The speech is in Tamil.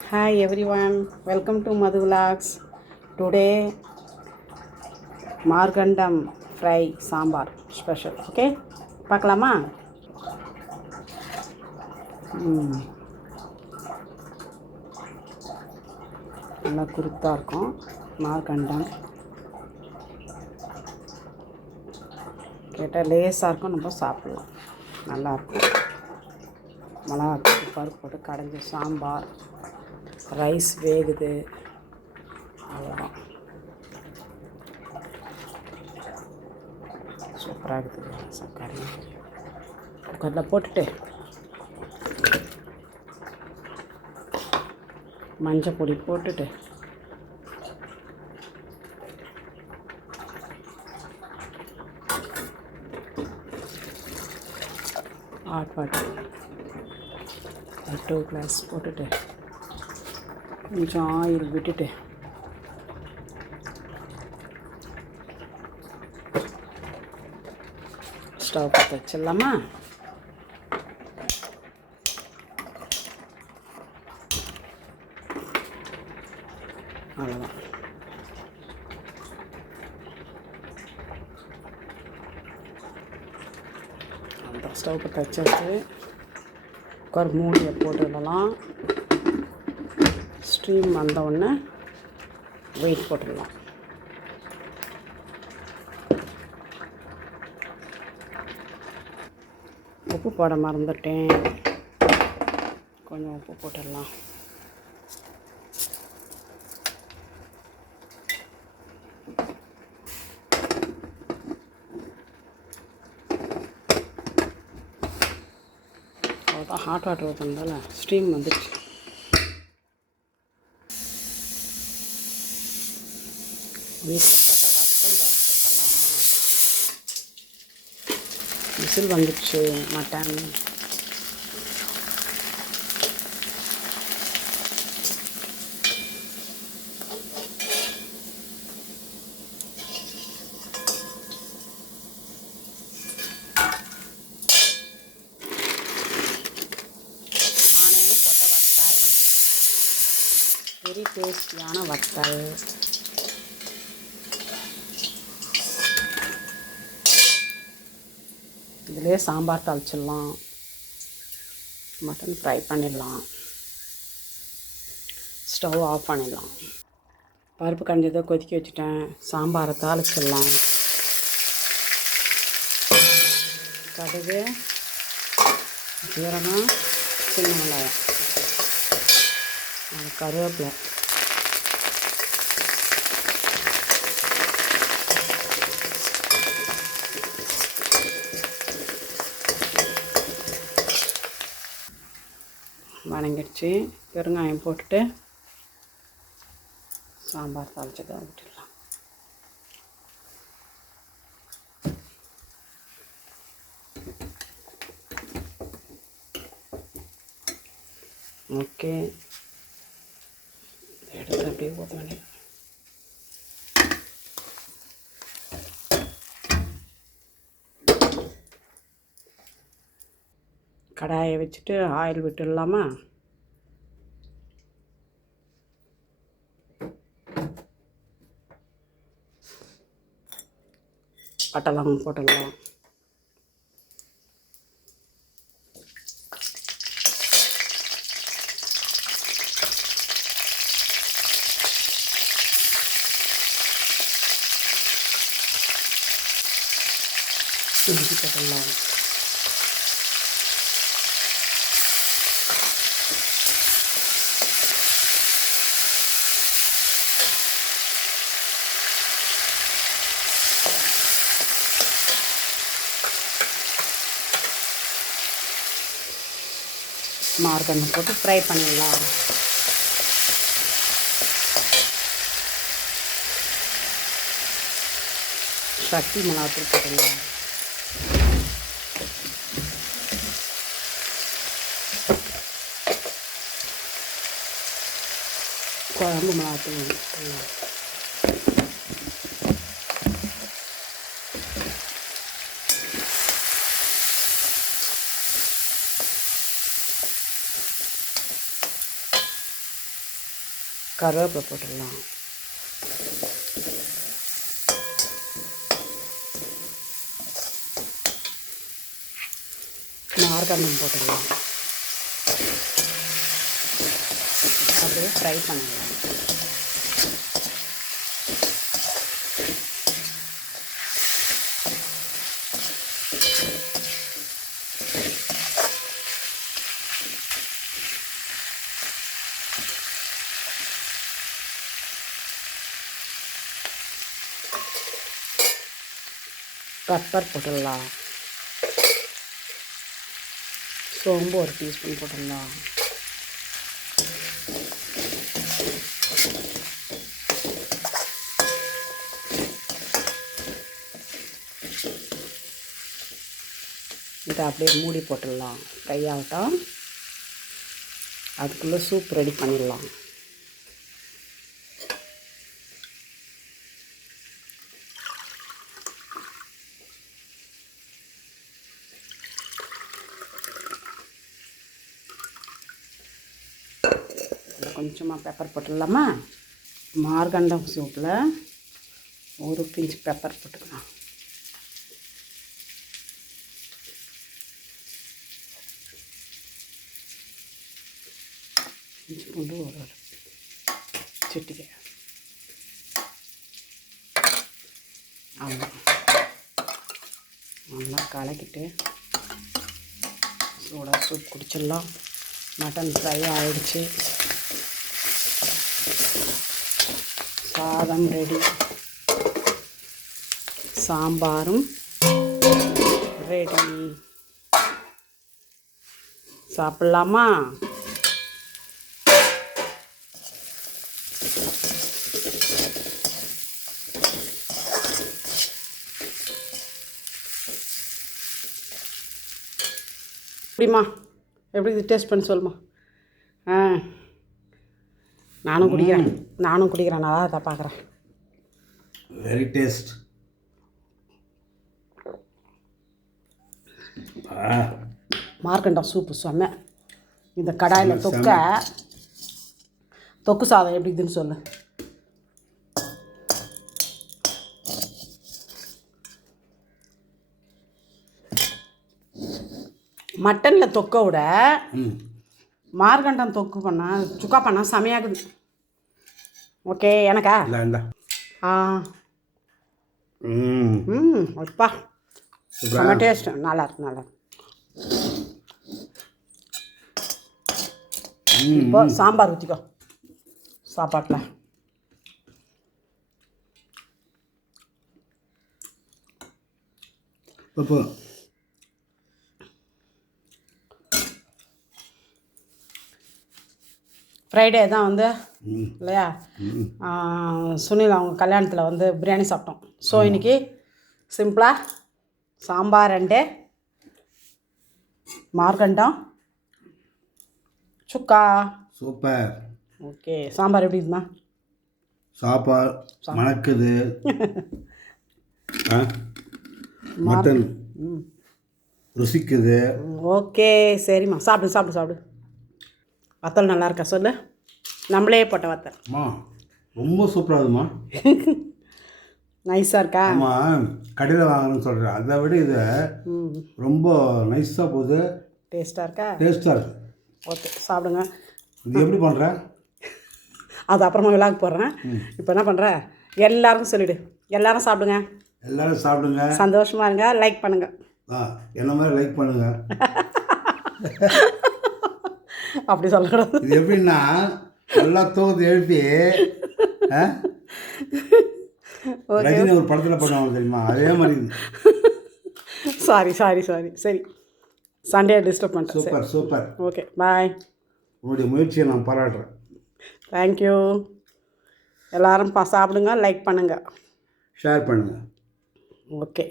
Hi everyone, welcome to Madhu Vlogs. Today Margandam fry sambar special. Okay, பார்க்கலாமா? நல்லா குருத்தா இருக்கும் மார்கண்டம். கேட்டால் லேசாக இருக்கும், நம்ம சாப்பிட்லாம். நல்லாயிருக்கும். மிளகா பருப்பு போட்டு கடைஞ்சி சாம்பார், ரைஸ் வேகுது, அவ்வளோதான். சூப்பராக இருக்குது. சர்க்கரை குக்கரில் போட்டுட்டு மஞ்சள் பொடி போட்டுட்டு ஹாட் வாட்டர் 2 கிளாஸ் போட்டுட்டு கொஞ்சம் ஆயில் விட்டுட்டு ஸ்டவ் பற்ற வச்சிடலாமா? அவ்வளோதான். அந்த ஸ்டவ் பற்ற வச்சாச்சு. குக்கர் மூடியை போட்டுடலாம். ஸ்டீம் வந்த உடனே வெயிட் போட்டுடலாம். உப்பு போட மறந்துட்டேன். கொஞ்சம் உப்பு போட்டுடலாம். அவ்வளோதான். ஹாட் வாட்டர் ஊற்றினால ஸ்டீம் வந்துடுச்சு. வீட்டில் போட்ட வத்தல் வறுத்துக்கலாம். விசில் வந்துடுச்சு. மட்டன் நானே போட்ட வத்தல், வெரி டேஸ்டியான வத்தல். இதிலே சாம்பார் தாளிச்சிடலாம். மட்டன் ஃப்ரை பண்ணிடலாம். ஸ்டவ் ஆஃப் பண்ணிடலாம். பருப்பு கஞ்சியதை கொதிக்க வச்சுட்டேன். சாம்பாரை தாளிச்சிடலாம். கடுகு, ஜீரகம், சின்ன வெங்காயம், கருவேப்பிலை, வணங்கிடுச்சு. பெருங்காயம் போட்டுட்டு சாம்பார் தாளிச்சதை விட்டுடலாம். ஓகே, எடுத்து அப்படியே ஊற்ற வேண்டியது. கடாயை வச்சுட்டு ஆயில் விட்டுடலாமா? பட்டை லவங்கம் போட்டுடலாம். இஞ்சி போட்டுடலாம். மார்கண்ணை போட்டு ஃப்ரை பண்ணிடலாம். சக்தி மிளகாத்தூள் போட்டுடலாம். குழம்பு மிளகாத்தூள் போட்டுடலாம். கருவேப்பிலை போட்டுடலாம். மார்கண்டம் போட்டுடலாம். அப்படியே ஃப்ரை பண்ணிடலாம். பெப்பர் போட்டுடலாம். சோம்பு ஒரு டீஸ்பூன் போட்டுடலாம். இதை அப்படியே மூடி போட்டுடலாம். ஃப்ரை ஆகட்டும். அதுக்குள்ளே சூப் ரெடி பண்ணிடலாம். கொஞ்சமாக பெப்பர் போட்டுடலாமா? மார்கண்டம் சூப்பில் ஒரு பிஞ்ச் பெப்பர் போட்டுக்கலாம். இஞ்சி பூண்டு ஒரு சிட்டிகை. ஆமாம், நல்லா கலக்கிட்டு சூடாக சூப் குடிச்சிடலாம். மட்டன் ஃப்ரை ஆகிடுச்சு. சாதம் ரெடி. சாம்பாரும் ரெடி. சாப்பிட்லாமா? எப்படிம்மா, எப்படி இது டேஸ்ட் பண்ணி சொல்லுமா? நானும் குடிக்கிறேன். நல்லா தான் பார்க்குறேன். Very taste. மார்கண்டம் சூப்பு செம்ம. இந்த கடாயில் தொக்கு சாதம் எப்படி இதுன்னு சொல்லு. மட்டனில் தொக்கை விட மார்கண்டம் தொக்கு பண்ணால் சுக்கா பண்ணால் செமையாகுது. ஓகே, எனக்கா? அப்பா செம்ம டேஸ்ட். நல்லா இருக்கு. இப்போ சாம்பார் ஊற்றிக்கோ சாப்பாட்டில். ஃப்ரைடே தான் வந்து இல்லையா, சுனில் அவங்க கல்யாணத்தில் பிரியாணி சாப்பிட்டோம். ஸோ இன்றைக்கி சிம்பிளாக சாம்பார் அண்டு மார்கண்டம் சுக்கா. சூப்பர். ஓகே, சாம்பார் எப்படி இருக்குமா? சாப்பாடு மணக்குது. மட்டன் ருசிக்குது. ஓகே, சரிம்மா, சாப்பிடு. வத்தல் நல்லா இருக்கா சொல்லு. நம்மளே போட்ட வத்தல். ரொம்ப சூப்பராக இருக்குமா? நைஸாக இருக்கா? ஆமாம், கடையில் வாங்கணும்னு சொல்கிறேன். அதை விட இது ரொம்ப நைஸாக போகுது. டேஸ்ட்டாக இருக்கா? டேஸ்ட்டாக இருக்குது. ஓகே, சாப்பிடுங்க. இது எப்படி பண்ணுறேன்? அது அப்புறமா விழாக்கு போடுறேன். இப்போ என்ன பண்ணுற, எல்லாருக்கும் சொல்லிவிடு. எல்லாரும் சாப்பிடுங்க. எல்லாரும் சாப்பிடுங்க. சந்தோஷமாக இருங்க. லைக் பண்ணுங்கள். என்ன மாதிரி லைக் பண்ணுங்கள். அப்படி சொல்லக்கூடாது. இது எப்படின்னா நல்லா தோது எழுப்பி ரஜினி ஒரு படத்தில் பண்ணுவாங்க தெரியுமா, அதே மாதிரி. சாரி. சரி, சண்டே டிஸ்டர்ப் பண்ணிட்டேன். சூப்பர். ஓகே, பாய். உங்களுடைய முயற்சியை நான் பாராட்டுறேன். தேங்க்யூ. எல்லாரும் சாப்பிடுங்க, லைக் பண்ணுங்கள், ஷேர் பண்ணுங்கள். ஓகே.